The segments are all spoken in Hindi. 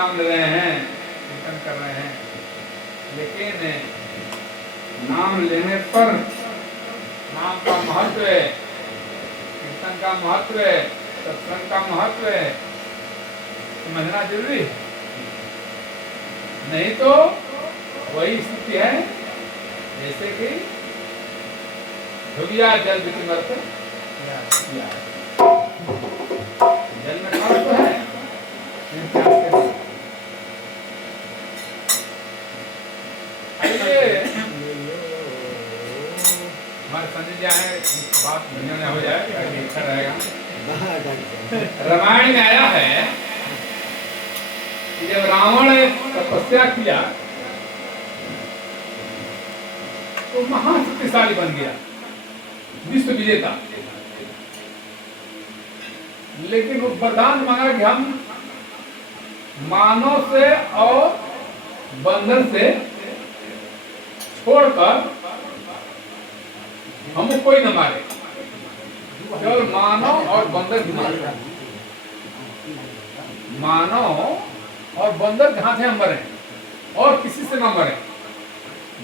नाम ले रहे हैं, कीर्तन कर रहे हैं, लेकिन नाम लेने पर नाम का महत्व है, कीर्तन का महत्व है, सत्संग का महत्व है, समझना जरूरी है। नहीं तो वही स्थिति है जैसे कि ध्रुविया जल विमर्थ, जल में खाना तो है, हमारे संजय जी आए, बात बढ़िया हो जाए, अच्छा रहेगा। रामायण में आया है कि जब रावण ने तपस्या किया तो महाशक्तिशाली बन गया, विश्व विजेता। लेकिन वो वरदान मांगा कि हम मानव से और बंदर से छोड़कर हमको कोई न मारे, केवल मानव और बंदर की मारे। मानव और बंदर जहां से हम मरे और किसी से न मरे।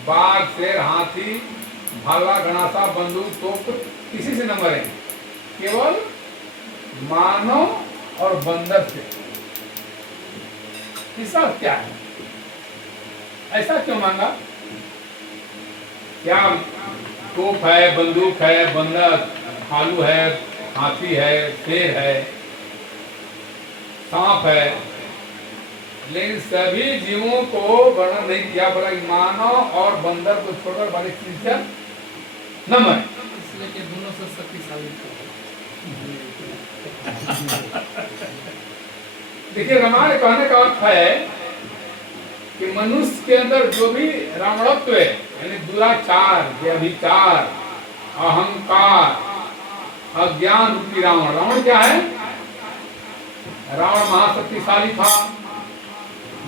बाघ, शेर, हाथी, भाला, गणासा, बंदूक, तोप किसी से न मरे, केवल मानव और बंदर से। ऐसा क्या है? ऐसा क्यों मांगा? क्या तोप है, बंदूक है, बंदर, भालू है, हाथी है, शेर है, सांप है, लेकिन सभी जीवों को वर्णन नहीं किया, बोला मानव और बंदर को छोड़कर बाकी चीज से न मरे, इसलिए कि दोनों से शक्तिशाली। देखिए, रामायण कहने का अर्थ है कि मनुष्य के अंदर जो भी रावणत्व है, यानी दुराचार, व्यभिचार, अहंकार, अज्ञान रूपी रावण। रावण क्या है? रावण महाशक्तिशाली था,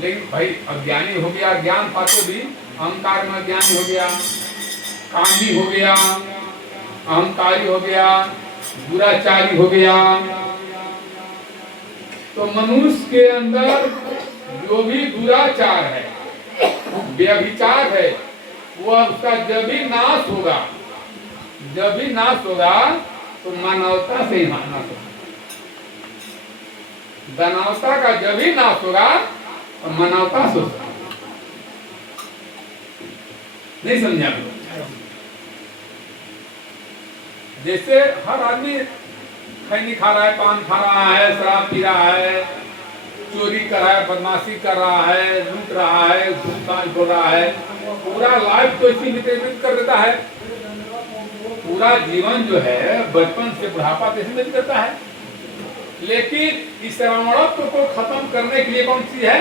लेकिन भाई अज्ञानी हो गया, ज्ञान पाते भी अहंकार में अज्ञानी हो गया, कामी हो गया, अहंकारी हो गया, दुराचारी हो गया। तो मनुष्य के अंदर जो भी दुराचार है, व्यभिचार है, वह उसका जब भी नाश होगा, जब भी नाश होगा तो मानवता से ही नाश होगा। दानवता का जब भी नाश होगा तो मानवता से होगा। नहीं समझा? जैसे हर आदमी खैनी खा रहा है, पान खा रहा है, शराब पी रहा है, चोरी कर रहा है, बदमाशी कर रहा है, लूट रहा है, घूसतान हो रहा है, पूरा लाइफ तो इसी में व्यतीत कर देता है। पूरा जीवन जो है बचपन से बुढ़ापा तो इसी में करता है। लेकिन इस रावणत्व को खत्म करने के लिए कौन सी है?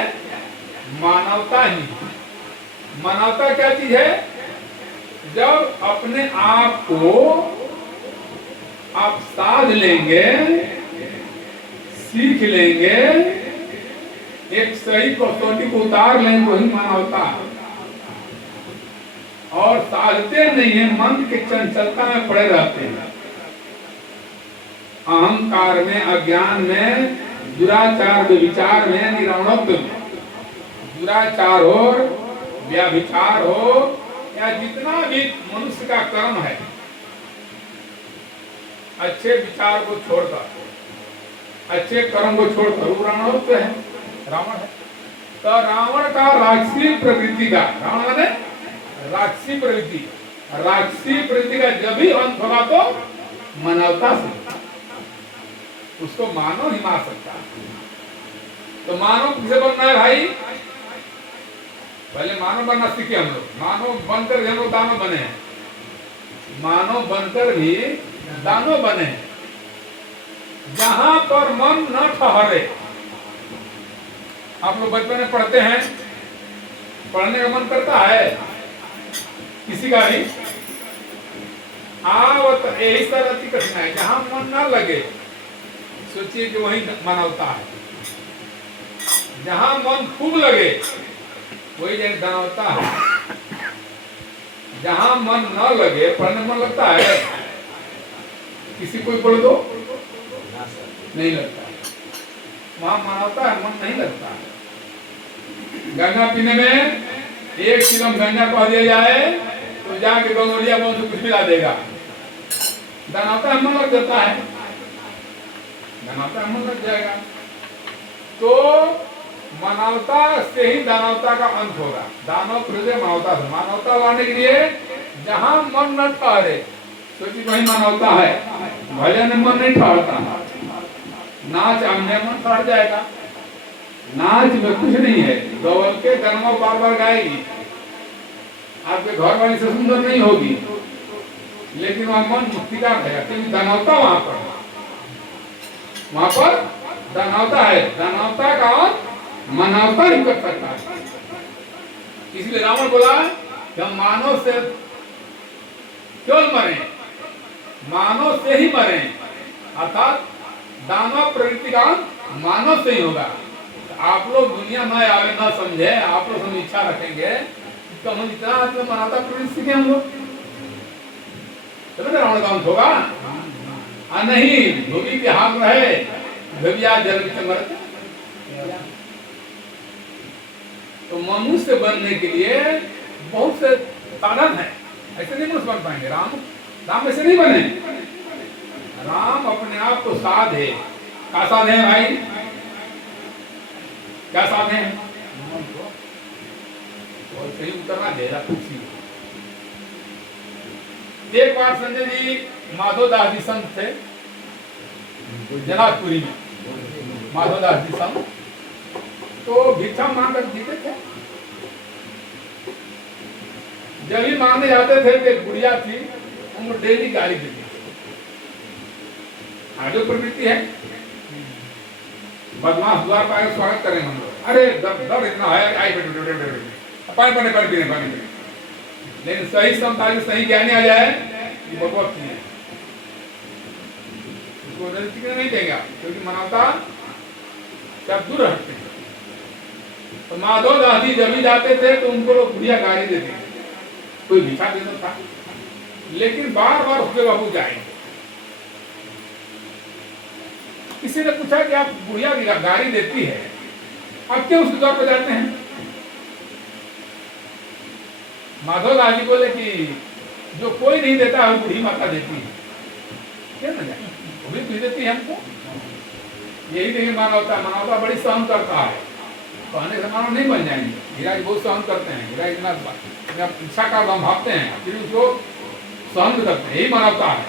मानवता ही। मानवता क्या चीज है? जब अपने आप को आप साध लेंगे, सीख लेंगे, एक सही कसौटी को उतार लेंगे, वही मानवता। और साधते नहीं है, मन के चंचलता में पड़े रहते हैं, अहंकार में, अज्ञान में, दुराचार विचार में, निरावणत्व में। दुराचार हो, व्याभिचार हो, या जितना भी मनुष्य का कर्म है, अच्छे विचार को छोड़कर, अच्छे कर्म को छोड़कर, वो रावणत्व है, रावण है। तो रावण का राक्षसी प्रवृत्ति का, रावण ने राक्षसी प्रवृत्ति, राक्षसी प्रवृत्ति का जब भी अंत होगा तो मानवता से, उसको मानव ही मार सकता है। तो मानव किसे बनना है भाई? पहले मानव बनना सीखे हम लोग। मानव बनकर हम लोग दानव बने हैं, मानव बनकर भी दानव बने हैं। जहां पर मन न ठहरे, आप लोग बचपन में पढ़ते हैं, पढ़ने का मन करता है किसी का भी? आवत यही तरह की कठिनाई, जहां मन न लगे, सोचिए कि वही मानवता है। जहां मन खूब लगे वही दानवता है। जहां मन न लगे, पढ़ने मन लगता है? किसी कोई पढ़ दो, नहीं लगता है, वहां मानवता है, मन नहीं लगता है। गंगा पीने में 1 किलो गंगा कह दिया जाए तो जाके गंगोलिया बहुत कुछ मिला देगा। दानवता मन लग जाता है, दानवता मन लग जाएगा। तो मानवता से ही दानवता का अंत होगा। दानव हृदय मानवता से, मानवता लाने के लिए जहां मन न ठहरे क्योंकि वही मानवता है। भजन में मन नहीं ठहरता, नाच में मन ठहर जाएगा। नाच में कुछ नहीं है, गौल के जन्मों बार बार गाएगी, आपके घर वाली से सुंदर नहीं होगी, लेकिन वहां मन मुक्ति का रहेगा क्योंकि दानवता वहां पर दानवता है। दानवता का मानवता ही कर सकता है। इसलिए रावण बोला कि हम मानव से केवल मरे, मानव से ही मरे, अर्थात दानव प्रवृत्ति का मानव से ही होगा। आप लोग दुनिया न आवे न समझे, आप लोग हम इच्छा रखेंगे तो हम इतना आत्म मानवता प्रवृत्ति सीखे हम लोग, तब रावण का अंत होगा। नहीं धोबी के हाथ रहे धोबिया जल से मरते। तो मनुष्य बनने के लिए बहुत से साधन है, ऐसे नहीं मनुष्य बन पाएंगे। राम ऐसे नहीं बने। राम अपने आप को साध है। क्या साध है भाई, क्या साध है? सही उतरना देगा कुछ। एक बार संजय जी माधोदास जी संत थे जनकपुरी में, माधोदास जी संत तो भिक्षा मांगकर जीते थे। जब भी मांगने जाते थे तो एक बुढ़िया थी, उनको डेली गाली देती थी। जो प्रवृत्ति है बदमाश द्वार पर स्वागत करेंगे हम लोग, अरे डर इतना है, आई पानी पीने पानी पीने। लेकिन सही समझदारी सही ज्ञानी आ जाए ये भगवत नहीं है, उसको नहीं देंगे क्योंकि मानवता क्या दूर हटते हैं। तो माधव दास जी जब भी जाते थे तो उनको लोग बुढ़िया गाली देते थे, कोई भिक्षा देता था, लेकिन बार बार उसके बाबू जाएंगे। किसी ने पूछा कि आप बुढ़िया की गाली देती है, आप क्यों उसके द्वार पर जाते हैं? माधव दास जी बोले कि जो कोई नहीं देता है वो बूढ़ी माता देती है, क्या ना जाए वो भी देती है हमको। यही देखिए मानवता, मानवता बड़ी सहन करता है, कहने से मानव नहीं बन जाएंगे। हीरा जी बहुत सहन करते हैं, हीरा इतना इच्छा का हम भागते हैं फिर उसको सहन करते हैं, यही मानवता है।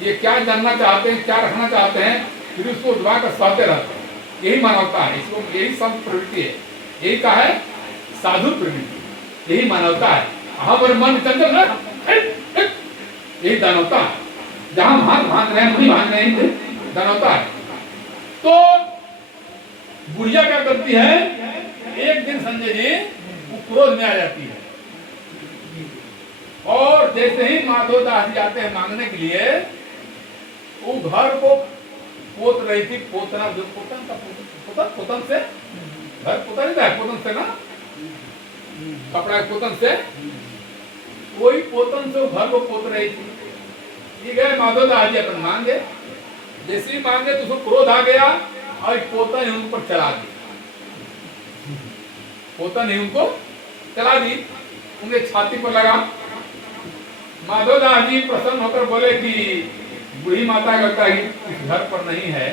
ये क्या जानना चाहते हैं, क्या रखना चाहते हैं, फिर उसको दबा कर सहते रहते हैं, यही मानवता है। इसको यही संत प्रवृत्ति है, यही का है साधु प्रवृत्ति, यही मानवता है। हमारे मन चंचल है, यही दानवता है। जहां हाथ भाग रहे हैं वही भाग रहे हैं, दानवता है। तो बुढ़िया क्या करती है, एक दिन संजय जी वो क्रोध में आ जाती है और जैसे ही माधव दास जी आते हैं मांगने के लिए, वो घर को पोत रही थी, पोतना जो पोतन का पोतन से घर पोता नहीं था, पोतन से ना कपड़ा पोतन से, वही पोतन से घर को पोत रही थी। ये गए माधव दास जी अपन मांगे, जैसे ही मांगे तो उसको क्रोध आ गया और पोता ने उन पर चला दी, पोता ने उनको चला दी, उनके छाती पर लगा। माधव दास जी प्रसन्न होकर बोले कि बूढ़ी माता लगता है कि घर पर नहीं है,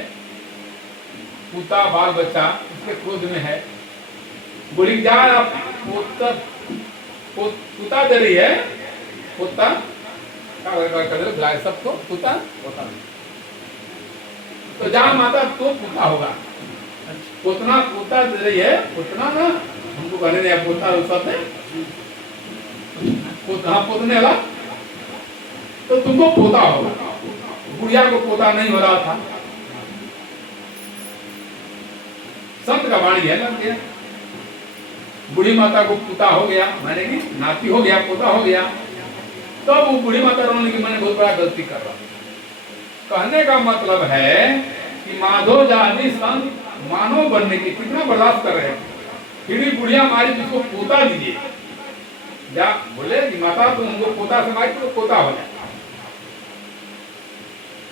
पुता बाल बच्चा उसके क्रोध में है। बूढ़ी जा पुता दे रही है, पुता क्या सबको पुता तो जहाँ माता तो पुता होगा, पुतना पुता दे रही है, पुतना ना हमको कहने नहीं पोता सब है, पोतने वाला तो तुमको पोता होगा। बुढ़िया को पोता नहीं हो रहा था, संत का वाणी है ना, बूढ़ी माता को पुता हो गया, मैंने कि नाती हो गया, पोता हो गया। तब तो वो बूढ़ी माता रोने की मैंने बहुत बड़ा गलती कर रहा। कहने का मतलब है कि माधव जानी संत मानव बनने की कितना बर्दाश्त कर रहे हैं, फिर भी बुढ़िया मारी जिसको पोता दीजिए, जा बोले कि माता तुम हमको पोता से मारी तो पोता हो जाए।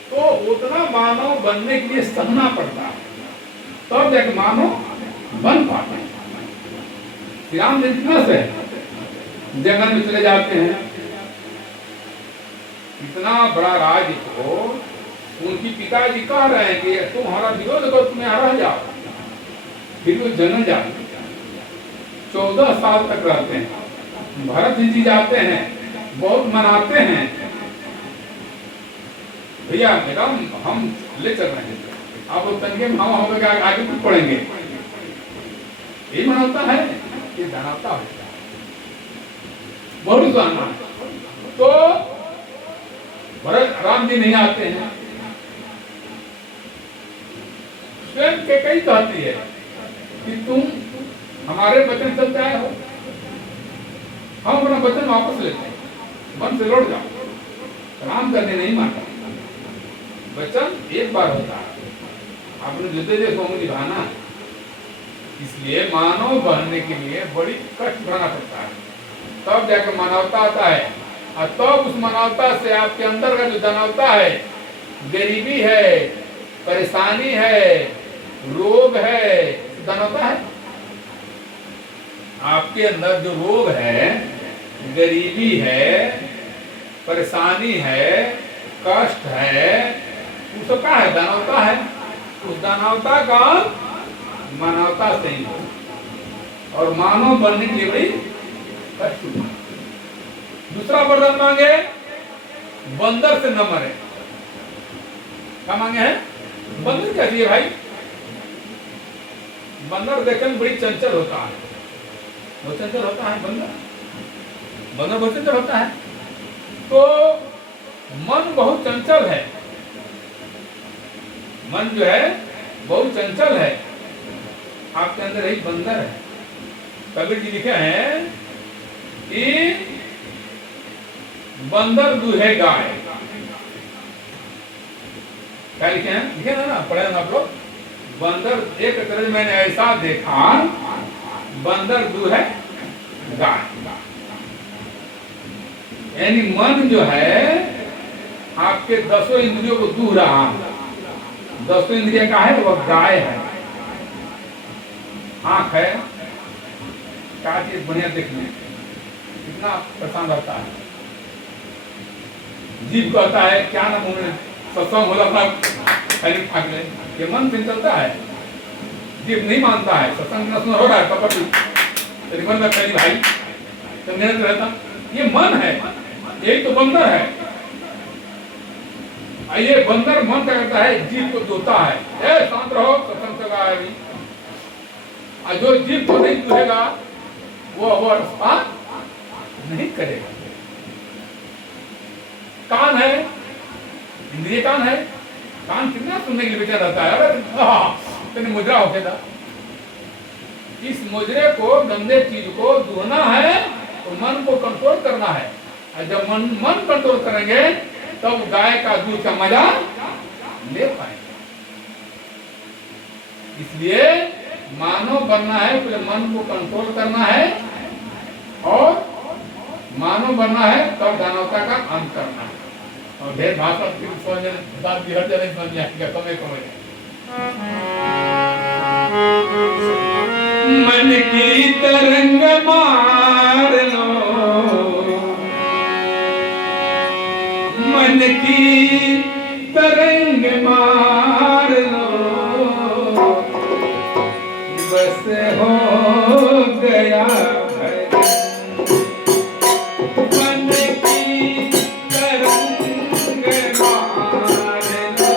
तो उतना मानव बनने के लिए सहना पड़ता है, तब जाके मानव बन पाता है। श्री राम इतना से जंगल में चले जाते हैं, इतना बड़ा राज्य को उनकी पिताजी कह रहे हैं कि तुम हमारा विरोध करो, तुम्हें रह जाओ, फिर वो जंगल जाते 14 साल तक रहते हैं। भरत जी जाते हैं, बहुत मनाते हैं, भैया मैडम हम ले चल रहे हैं, आप लोग तनखे में हम होगा आगे कुछ पढ़ेंगे, ये मनाता है, ये जनाता है, बहुत जाना है। तो भरत राम जी नहीं आते हैं, स्वयं के कई कहती है कि तुम हमारे वचन चलते आए हो, हम अपना वचन वापस लेते हैं, मन से लौट जाओ, काम करने नहीं मानता। वचन एक बार होता है, आपने जितने देश को निभाना, इसलिए मानव बनने के लिए बड़ी कष्ट उठाना पड़ता है, तब जाकर मानवता आता है। और तब उस मानवता से आपके अंदर का जो दानवता है, गरीबी है, परेशानी है, रोग है, दानवता है। आपके अंदर जो रोग है, गरीबी है, परेशानी है, कष्ट है, वो सब क्या है? दानवता है। उस दानवता का मानवता से ही हो, और मानव बनने के लिए बड़ी कष्ट हुआ। दूसरा वरदान मांगे, बंदर से न मरे। क्या मांगे हैं? बंदर क्या चाहिए भाई? बंदर देखने में बड़ी चंचल होता है, बहुत चंचल होता है बंदर, बंदर बहुत चंचल होता है। तो मन बहुत चंचल है, मन जो है बहुत चंचल है, आपके अंदर एक बंदर है। कबीर जी लिखे हैं कि बंदर दूहे गाय। क्या लिखे हैं? लिखे ना, पढ़े ना आप लोग। बंदर एक तरह मैंने ऐसा देखा, बंदर दूहे गाय। यानी मन जो है आपके 10 इंद्रियों को दूह रहा है। 10 इंद्रिय का है, वह गाय है। आंख है, क्या चीज बढ़िया देखने, कितना परेशान रहता है। जीभ कहता है क्या ना मुंह में सत्संग हो जाता है, फाक ले, ये मन से चलता है। जीभ नहीं मानता है, सत्संग न हो रहा है, कपट तेरे मन में खैली भाई तो मेहनत रहता। ये मन है, यही तो बंदर है। ये बंदर मन क्या करता है? जीभ को धोता है, ए शांत रहो, सत्संग चला है अभी। और जो जीभ को नहीं धोएगा वो रसपान नहीं करेगा। कान है, इंद्रिय कान है, कान कितना सुनने के लिए बेचा रहता है। अरे मुजरा हो गया, इस मुजरे को, गंदे चीज को धोना है तो मन को कंट्रोल करना है। और जब मन कंट्रोल करेंगे तब गाय का दूध का मजा ले पाएंगे। इसलिए मानव बनना है, पहले मन को कंट्रोल करना है, और मानव बनना है तब दानवता का अंत करना है। और ढेर भाषा बात भी हर जगह समझ आएगा, कमे कमे। मन की तरंग मार लो, मन की तरंग मार लो, बस हो गया है। मन की तरंग मार लो,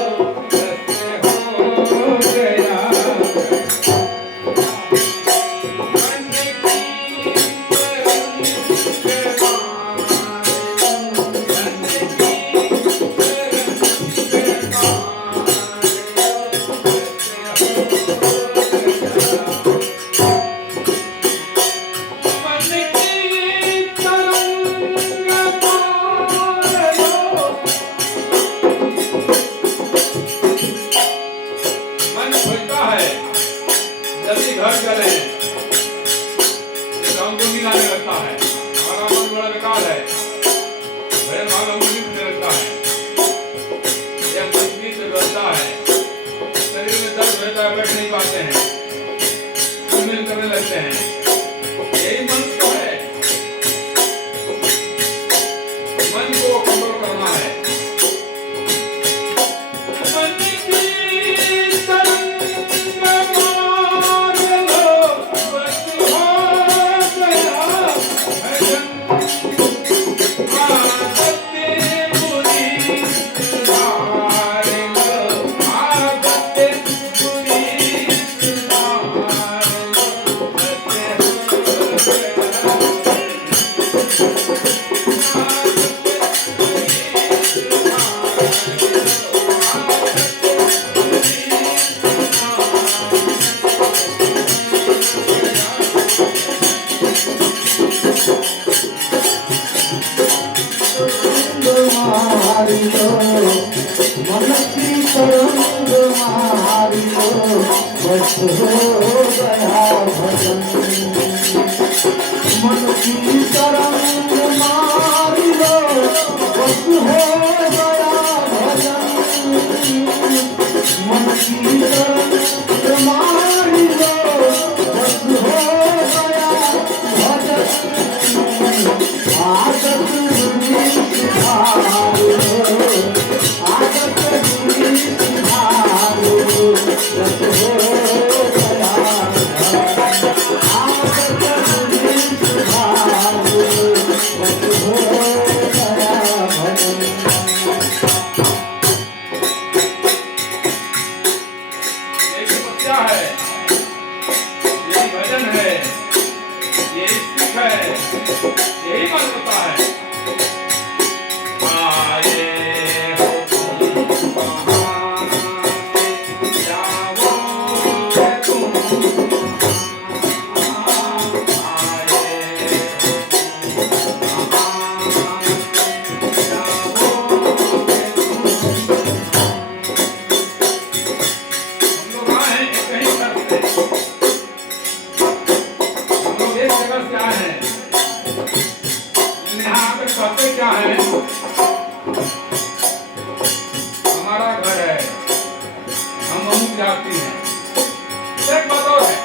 बस हो गया। मन की तरंग बैठ नहीं पाते हैं, करने लगते हैं। बस हो गया भजन मन की तरंग मार लो बस हो गया भजन मन की तरंग मार लो बस हो गया भजन आदत बुरी सुधारो आदत बुरी सुधारो बस हो गया भजन आदत बुरी सुधारो बस हो गया भजन यही समस्या है, यही भजन है, यही सुख है, यही मानवता है। आए हो तुम कहाँ से, जाओगे तुम कहाँ? आए हो तुम कहाँ से, जाओगे तुम। हम लोग आए हैं कहीं करते, हम लोग एक जगह से आए हैं, यहाँ पे कहते क्या है, हमारा घर है, हम अमुक जाति हैं। एक बात और है,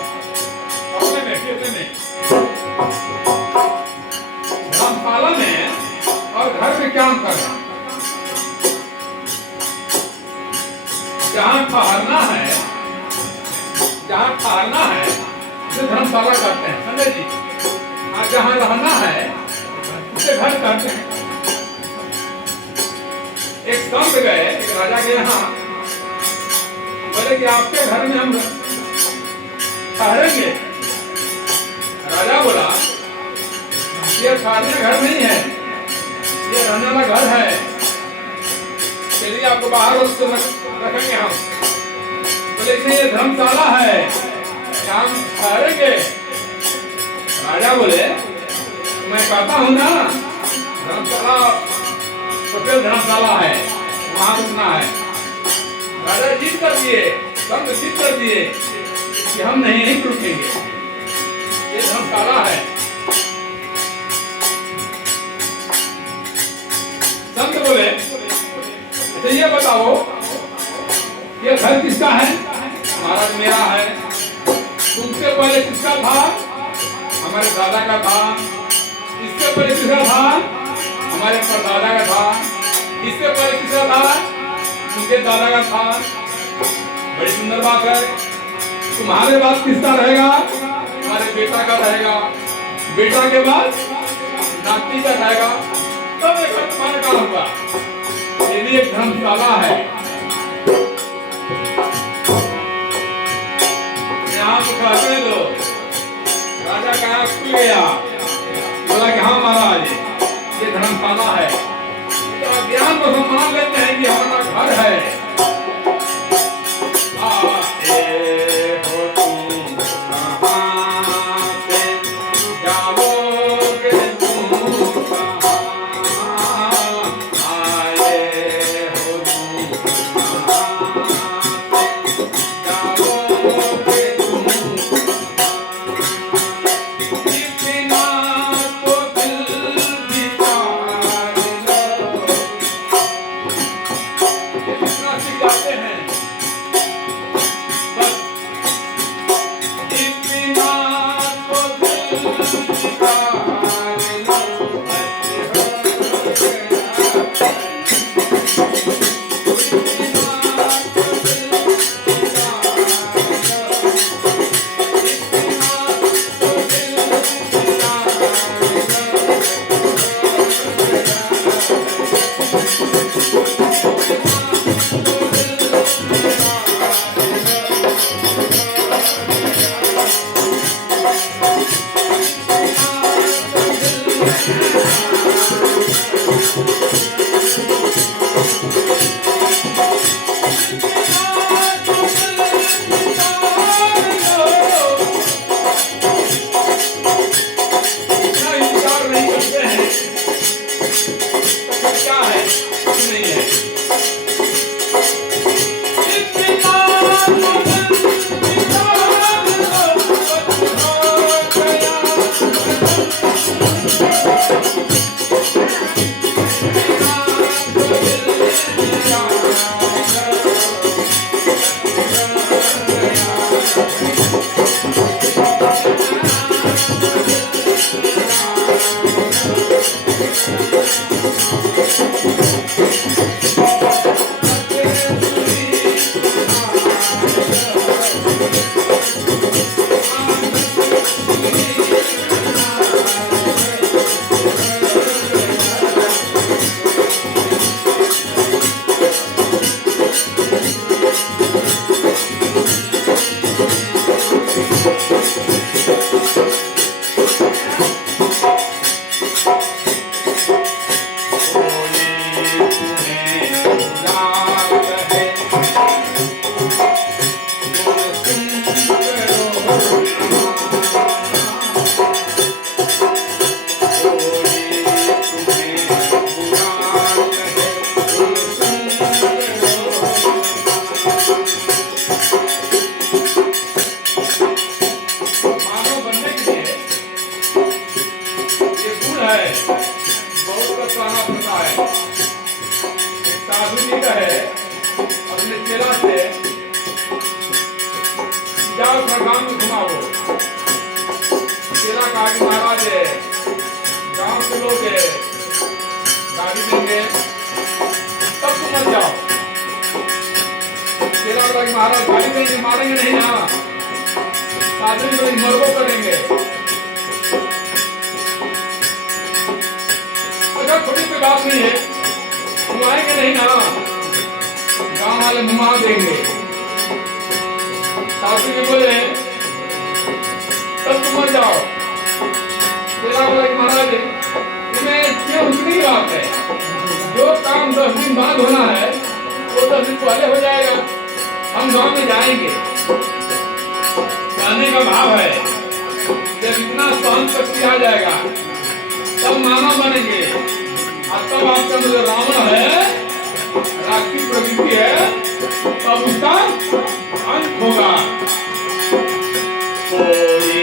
अपने में खेते में धर्मशाला में और घर में क्या अंतर है? जहाँ ठहरना है, जहाँ ठहरना है उसे धर्मशाला कहते हैं, समझे जी। और जहाँ रहना है उसे घर कहते हैं। एक संत गए एक राजा के यहाँ, बोले कि आपके घर में हम ठहरेंगे। राजा बोला ये ठहरने घर नहीं है, ये रहने वाला घर है, चलिए आपको बाहर रखेंगे हम। बोले कि नहीं ये धर्मशाला है, यहाँ हम ठहरेंगे। राजा बोले मैं कहता हूँ ना धर्मशाला सफेद धर्मशाला है, वहां रुकना है। राजा जीत कर दिए, संत जीत कर दिए कि हम नहीं रुकेंगे, ये धर्मशाला है। संत बोले अच्छा ये बताओ ये घर किसका है? महाराज मेरा है। तुमसे पहले किसका था? हमारे दादा का था। इससे पहले किसका था? हमारे परदादा का था। इससे पहले किसका था? उनके दादा का था। बड़ी सुंदर बात है। तुम्हारे बाद किसका रहेगा? हमारे बेटा का रहेगा। बेटा के बाद नाती का रहेगा। तब एक तुम्हारे का होगा। ये भी एक धर्मशाला है। यहाँ तो कहते हैं तो राजा का आँख खुल गया, बोला कि हाँ महाराज ये धर्मशाला है। तो अज्ञान को हम मान लेते हैं कि हमारा घर है। आए हो तुम कहाँ से, जाओगे तुम कहाँ? आए हो तुम कहाँ से, जाओगे तुम कहाँ? इतना जाओ गांव में घुमाओ। तेरा कहा कि महाराज है, गांव के लोग है, गाड़ी देंगे तब तुम मत जाओ। तेरा बोला कि महाराज गाड़ी देंगे, मारेंगे नहीं ना, साधन को मरबो करेंगे। अच्छा छोटी कोई बात नहीं है, घुमाएंगे नहीं ना, गांव वाले घुमा देंगे। सासू जी बोले तब तुम मत जाओ। तेरा बोला कि महाराज इसमें क्यों उतनी बात है, जो काम 10 दिन बाद होना है वो 10 दिन पहले हो जाएगा। हम गांव में जाएंगे, जाने का भाव है, जब इतना सहन शक्ति आ जाएगा तब मानव बनेंगे। और तब आपका जो रावण है, राक्षसी प्रवृत्ति है, तब उसका अंत होगा। कोई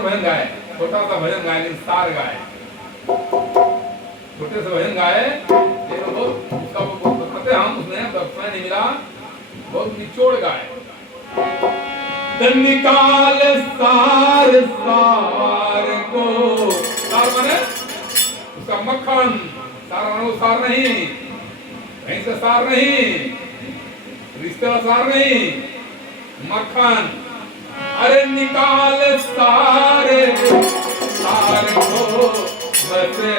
भजन गाए, छोटा सा भजन गाए, लेकिन सार गाए, छोटे से भजन गाए, लेकिन बहुत उसका बताते हम उसमें समय नहीं मिला, बहुत निचोड़ गाए। निकाल सार सार को, सार माने उसका मक्खन, सार माने सार नहीं, कहीं से सार नहीं, रिश्ते का सार नहीं, मक्खन। अरे निकाल सारे सार को बसे